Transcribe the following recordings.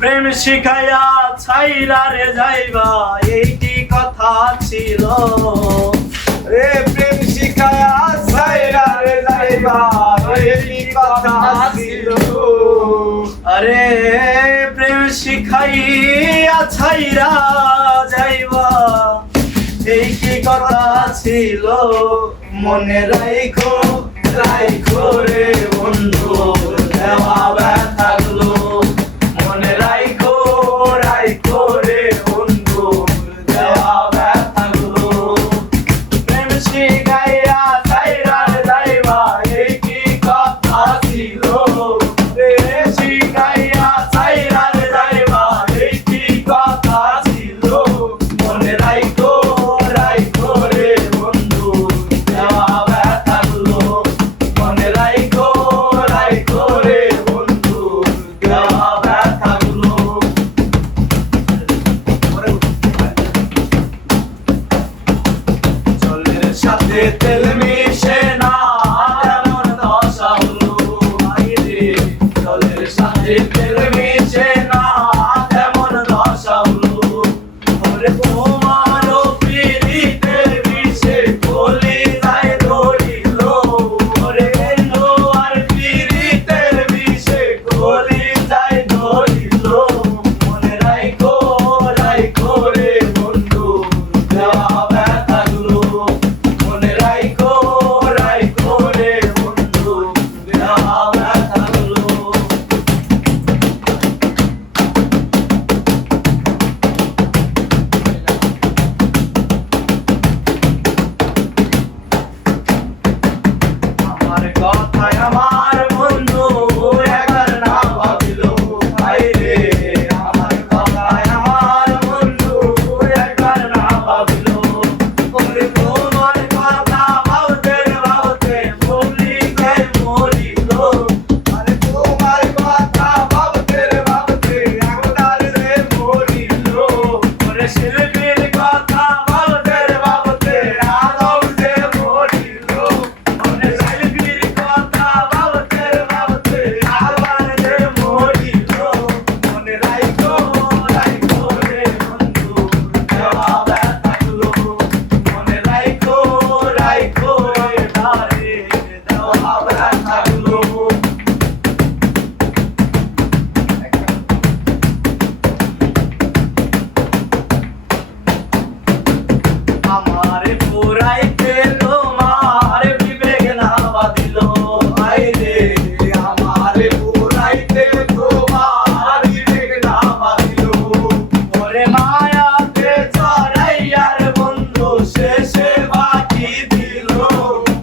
প্রেম শিখাইয়া ছাইরা রে যাইবা এই কি কথা ছিল রে প্রেম শিখায়া ছাইরা রে যাইবা এই কি কথা ছিল আরে প্রেম শিখাইয়া ছাইরা যাইবা এই কি কথা ছিল মনে রাইখো রাইখো রে বন্ধু দেওয়া ব্যথাগুলো মনে রাইখো রাইখো রে বন্ধু দেওয়া ব্যথাগুলো প্রেম শিখাইয়া ছাইরা যাইবা এই কি কথা ছিল প্রেম শিখাইয়া ছাইরা যাইবা এই কি কথা ছিল মনে রাইখো রাইখো রে বন্ধু দেওয়া ব্যথাগুলো মনে রাইখো রাইখো রে বন্ধু দেওয়া ব্যথাগুলো জলের সাথে তেল মিশে না এমন দশা হলো আইরে জলের সাথে তেল মিশে না এমন দশা হলো ওরে তোমারও পিরিতে মিশে গলি যায় ধরিল ওরে এলো আর পিরিতে মিশে গলি যায় ধরিল মনে রাইখো রাইখো রে বন্ধু দেওয়া ব্যথাগুলো মনে রাইখো রাইখো রে বন্ধু দেওয়া ব্যথাগুলো আমার কথায় আমার বন্ধু একবার না ভাবিল আইরে আমার কথায় আমার বন্ধু একবার না ভাবিল ওরে তোমার কথা ভাবতে ভাবতে বলি গাই মরিল আরে তোমার কথা ভাবতে ভাবতে আমার রে মরিল ওরে শিল্পীর কথা ভাবতে ভাবতে আদম যে মরিল ওরে শিল্পীর কথা ভাবতে ভাবতে আবার যে মরিল মনে রাইখো রাইখো রে বন্ধু দেওয়া ব্যথাগুলো মনে রাইখো রাইখো রে ধারে দেওয়া ব্যথাগুলো আমারে পুরাইতে তোমার বিবেক না বাদিল আইরে আমারে পুরাইতে তোমার বিবেক না বাদিল ওরে মায়াতে চড়াইয়ার বন্ধু শেষে বাকি দিল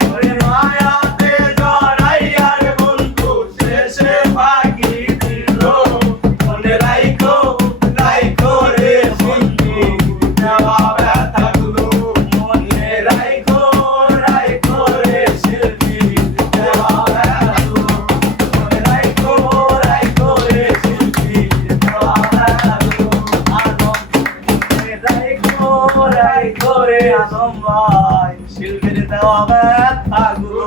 ওরে মায়াতে চড়াইয়ার বন্ধু শেষে বাকি দিল মনে রাইখো রাইখো রে বন্ধু দেওয়া ব্যথাগুলো মনে রাইখো রাইখো রে শিল্পী দেওয়া ব্যথাগুলো মনে রাইখো রাইখো রে শিল্পী দেওয়া ব্যথাগুলো মনে রাইখো রাইখো রে আনন্দ ভাই শিল্পীর দেওয়া ব্যথাগুলো